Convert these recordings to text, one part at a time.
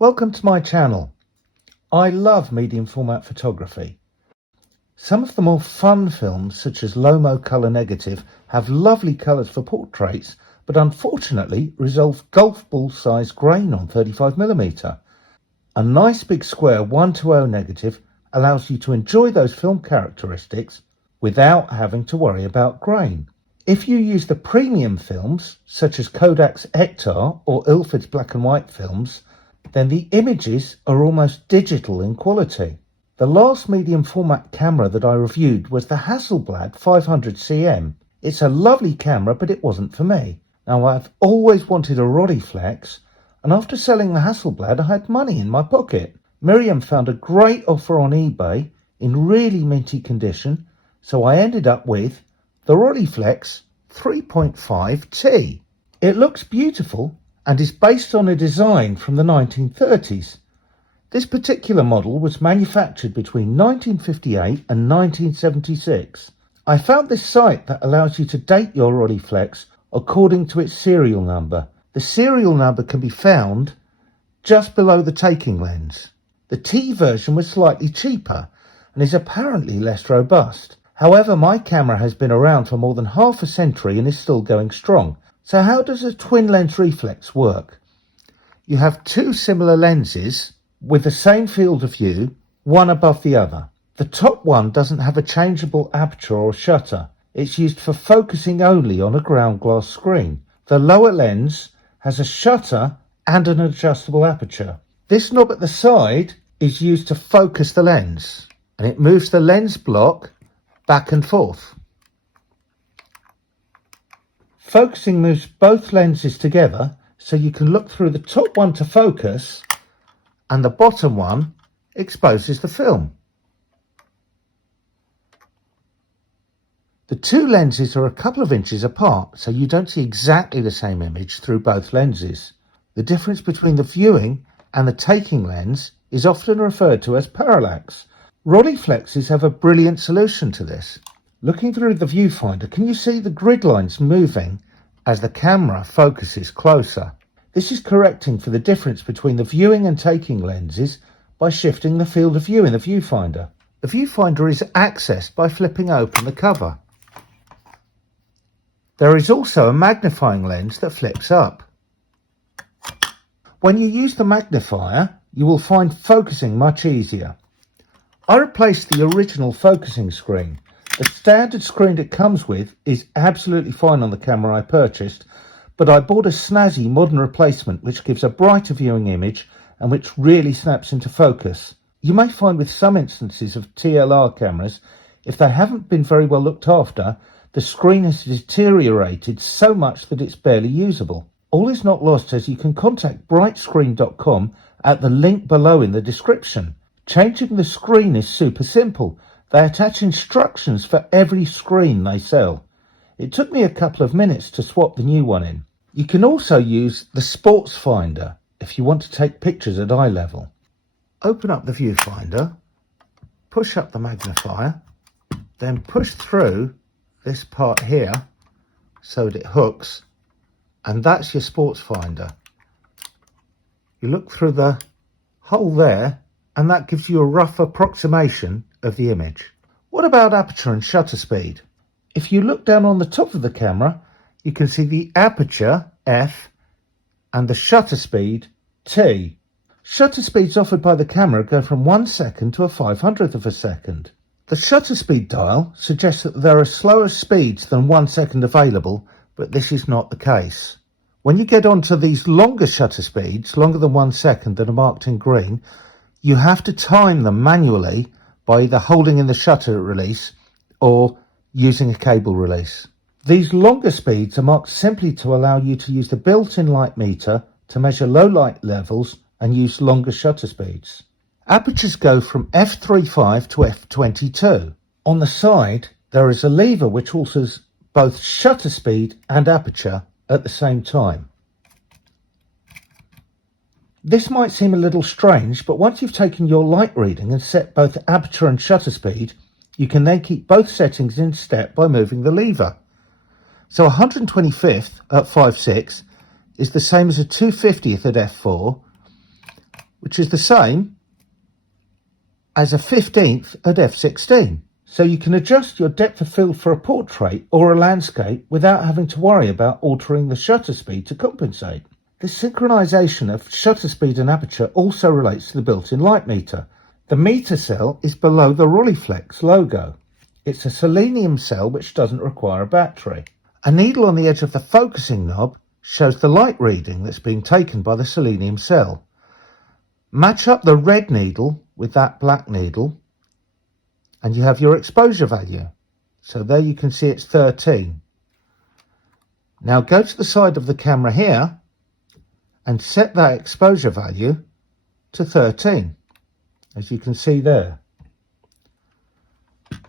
Welcome to my channel. I love medium format photography. Some of the more fun films, such as Lomo Color Negative, have lovely colours for portraits, but unfortunately resolve golf ball size grain on 35mm. A nice big square 1:0 negative allows you to enjoy those film characteristics without having to worry about grain. If you use the premium films, such as Kodak's Ektar or Ilford's black and white films, then the images are almost digital in quality. The last medium format camera that I reviewed was the Hasselblad 500cm. It's a lovely camera, but it wasn't for me. Now, I've always wanted a Rolleiflex, and after selling the Hasselblad I had money in my pocket. Miriam found a great offer on eBay in really minty condition, so I ended up with the Rolleiflex 3.5T. It looks beautiful and is based on a design from the 1930s. This particular model was manufactured between 1958 and 1976. I found this site that allows you to date your Rolleiflex according to its serial number. The serial number can be found just below the taking lens. The T version was slightly cheaper and is apparently less robust. However, my camera has been around for more than half a century and is still going strong. So how does a twin lens reflex work? You have two similar lenses with the same field of view, one above the other. The top one doesn't have a changeable aperture or shutter. It's used for focusing only on a ground glass screen. The lower lens has a shutter and an adjustable aperture. This knob at the side is used to focus the lens, and it moves the lens block back and forth. Focusing moves both lenses together, so you can look through the top one to focus and the bottom one exposes the film. The two lenses are a couple of inches apart, so you don't see exactly the same image through both lenses. The difference between the viewing and the taking lens is often referred to as parallax. Rolleiflexes have a brilliant solution to this. Looking through the viewfinder, can you see the grid lines moving as the camera focuses closer? This is correcting for the difference between the viewing and taking lenses by shifting the field of view in the viewfinder. The viewfinder is accessed by flipping open the cover. There is also a magnifying lens that flips up. When you use the magnifier, you will find focusing much easier. I replaced the original focusing screen. The standard screen it comes with is absolutely fine on the camera I purchased, but I bought a snazzy modern replacement which gives a brighter viewing image and which really snaps into focus. You may find with some instances of TLR cameras, if they haven't been very well looked after, the screen has deteriorated so much that it's barely usable. All is not lost, as you can contact brightscreen.com at the link below in the description. Changing the screen is super simple. They attach instructions for every screen they sell. It took me a couple of minutes to swap the new one in. You can also use the Sports Finder if you want to take pictures at eye level. Open up the viewfinder, push up the magnifier, then push through this part here so that it hooks, and that's your Sports Finder. You look through the hole there, and that gives you a rough approximation of the image. What about aperture and shutter speed? If you look down on the top of the camera, you can see the aperture, f, and the shutter speed, t. Shutter speeds offered by the camera go from 1 second to a 500th of a second. The shutter speed dial suggests that there are slower speeds than 1 second available, but this is not the case. When you get onto these longer shutter speeds, longer than 1 second, that are marked in green, you have to time them manually by either holding in the shutter release or using a cable release. These longer speeds are marked simply to allow you to use the built-in light meter to measure low light levels and use longer shutter speeds. Apertures go from f3.5 to f22. On the side, there is a lever which alters both shutter speed and aperture at the same time. This might seem a little strange, but once you've taken your light reading and set both aperture and shutter speed, you can then keep both settings in step by moving the lever. So 125th at 5.6 is the same as a 250th at f4, which is the same as a 15th at f/16. So you can adjust your depth of field for a portrait or a landscape without having to worry about altering the shutter speed to compensate. The synchronization of shutter speed and aperture also relates to the built-in light meter. The meter cell is below the Rolleiflex logo. It's a selenium cell which doesn't require a battery. A needle on the edge of the focusing knob shows the light reading that's being taken by the selenium cell. Match up the red needle with that black needle and you have your exposure value. So there you can see it's 13. Now go to the side of the camera here and set that exposure value to 13, as you can see there.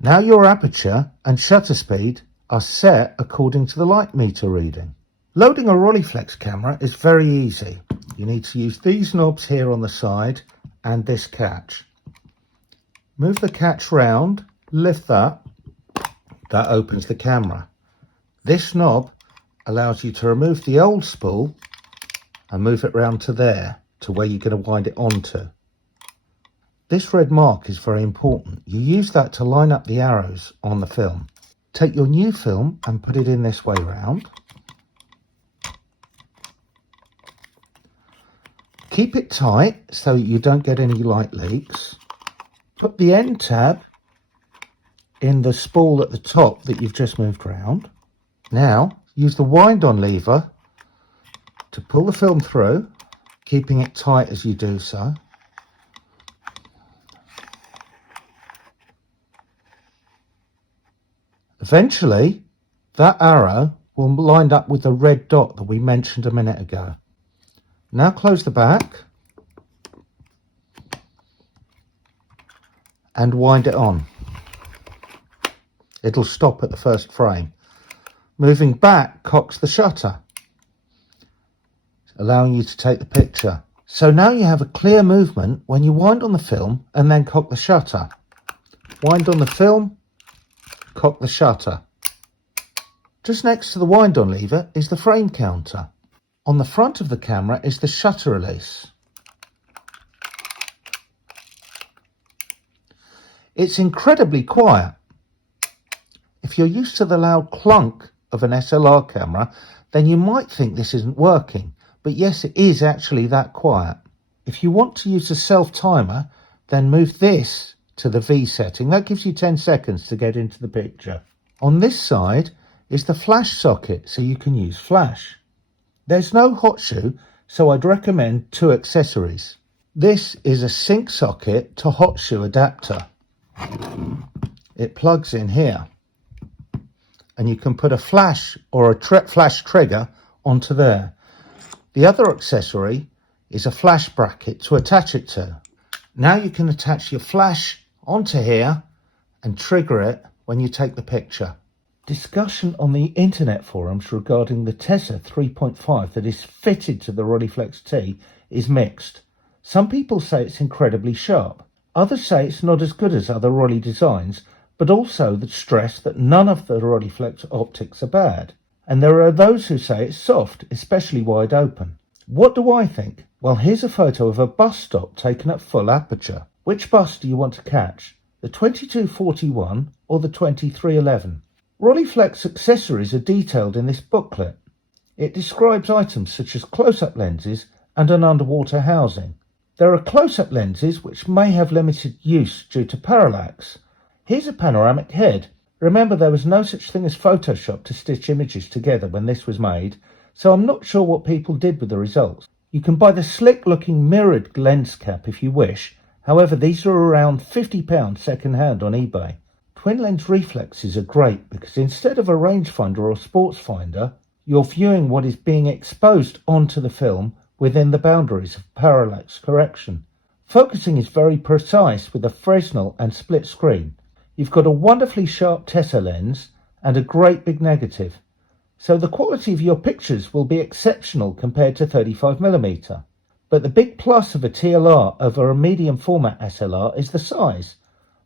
Now your aperture and shutter speed are set according to the light meter reading. Loading a Rolleiflex camera is very easy. You need to use these knobs here on the side and this catch. Move the catch round, lift that opens the camera. This knob allows you to remove the old spool and move it round to there, to where you're going to wind it onto. This red mark is very important. You use that to line up the arrows on the film. Take your new film and put it in this way round. Keep it tight so you don't get any light leaks. Put the end tab in the spool at the top that you've just moved round. Now use the wind on lever to pull the film through, keeping it tight as you do so. Eventually that arrow will line up with the red dot that we mentioned a minute ago. Now close the back and wind it on. It'll stop at the first frame. Moving back cocks the shutter, allowing you to take the picture. So now you have a clear movement when you wind on the film and then cock the shutter. Wind on the film, cock the shutter. Just next to the wind on lever is the frame counter. On the front of the camera is the shutter release. It's incredibly quiet. If you're used to the loud clunk of an SLR camera, then you might think this isn't working. But yes, it is actually that quiet. If you want to use a self-timer, then move this to the V setting. That gives you 10 seconds to get into the picture. On this side is the flash socket, so you can use flash. There's no hot shoe, so I'd recommend two accessories. This is a sync socket to hot shoe adapter. It plugs in here, and you can put a flash or a flash trigger onto there. The other accessory is a flash bracket to attach it to. Now you can attach your flash onto here and trigger it when you take the picture. Discussion on the internet forums regarding the Tessa 3.5 that is fitted to the Rolleiflex T is mixed. Some people say it's incredibly sharp. Others say it's not as good as other Rolly designs, but also that stress that none of the Rolleiflex optics are bad. And there are those who say it's soft, especially wide open. What do I think? Well, here's a photo of a bus stop taken at full aperture. Which bus do you want to catch? The 2241 or the 2311? Rolleiflex accessories are detailed in this booklet. It describes items such as close-up lenses and an underwater housing. There are close-up lenses which may have limited use due to parallax. Here's a panoramic head. Remember, there was no such thing as Photoshop to stitch images together when this was made, so I'm not sure what people did with the results. You can buy the slick-looking mirrored lens cap if you wish. However, these are around £50 second-hand on eBay. Twin lens reflexes are great because instead of a rangefinder or sports finder, you're viewing what is being exposed onto the film within the boundaries of parallax correction. Focusing is very precise with a Fresnel and split screen. You've got a wonderfully sharp Tessa lens and a great big negative, so the quality of your pictures will be exceptional compared to 35mm. But the big plus of a TLR over a medium format SLR is the size.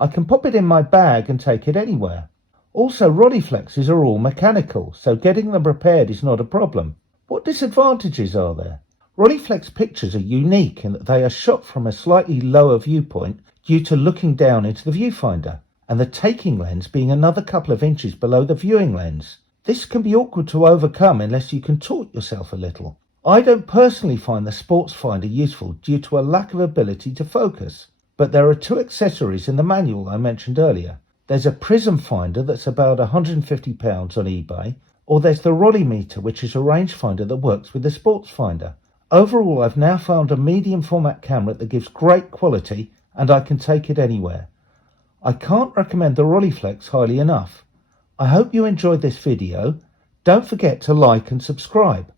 I can pop it in my bag and take it anywhere. Also, Rolleiflexes are all mechanical, so getting them repaired is not a problem. What disadvantages are there? Rolleiflex pictures are unique in that they are shot from a slightly lower viewpoint due to looking down into the viewfinder, and the taking lens being another couple of inches below the viewing lens. This can be awkward to overcome unless you contort yourself a little. I don't personally find the sports finder useful due to a lack of ability to focus, but there are two accessories in the manual I mentioned earlier. There's a prism finder that's about £150 on eBay, or there's the Rolleimeter, which is a rangefinder that works with the sports finder. Overall, I've now found a medium format camera that gives great quality and I can take it anywhere. I can't recommend the Rolleiflex highly enough. I hope you enjoyed this video. Don't forget to like and subscribe.